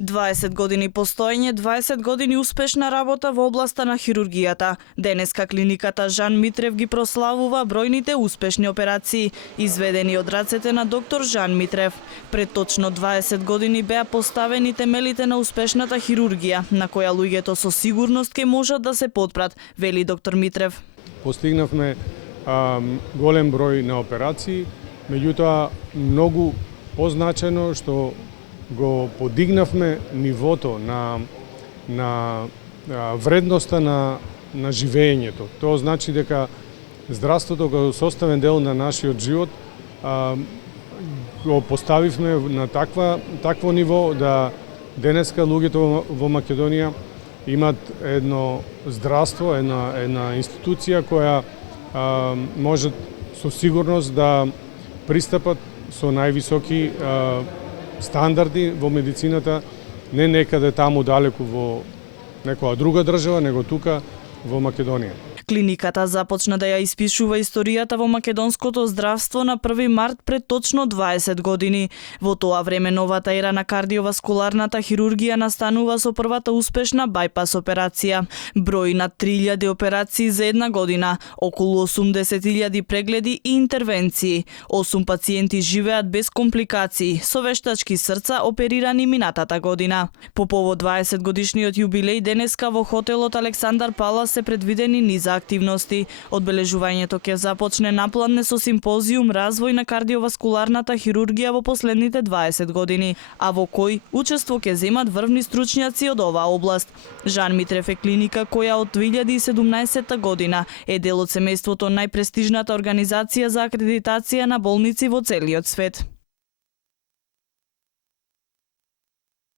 20 години постоење, 20 години успешна работа во областа на хирургијата. Денеска клиниката Жан Митрев ги прославува бројните успешни операции, изведени од рацете на доктор Жан Митрев. Пред точно 20 години беа поставени темелите на успешната хирургија, на која луѓето со сигурност ќе можат да се потпрат, вели доктор Митрев. Постигнавме голем број на операции, меѓутоа многу позначено што го подигнавме нивото на вредноста на живеењето. Тоа значи дека здравството како составен дел на нашиот живот го поставивме на такво ниво да денеска луѓето во Македонија имат едно здравство, една институција која може со сигурност да пристапат со највисоки стандарди во медицината, не некаде таму далеку во некоја друга држава, него тука во Македонија. Клиниката започна да ја испишува историјата во македонското здравство на 1 март пред точно 20 години. Во тоа време новата ера на кардиоваскуларната хирургија настанува со првата успешна бајпас операција. Број на 3000 операции за една година, околу 80.000 прегледи и интервенции. 8 пациенти живеат без компликации, со вештачки срца оперирани минатата година. По повод 20 годишниот јубилеј денеска во хотелот Александар Палас се предвидени низа активности. Одбележувањето ќе започне напладне со симпозиум развој на кардиоваскуларната хирургија во последните 20 години, а во кој учество ќе земат врвни стручњаци од оваа област. Жан Митрев е клиника која од 2017 година е дел од семејството најпрестижната организација за акредитација на болници во целиот свет.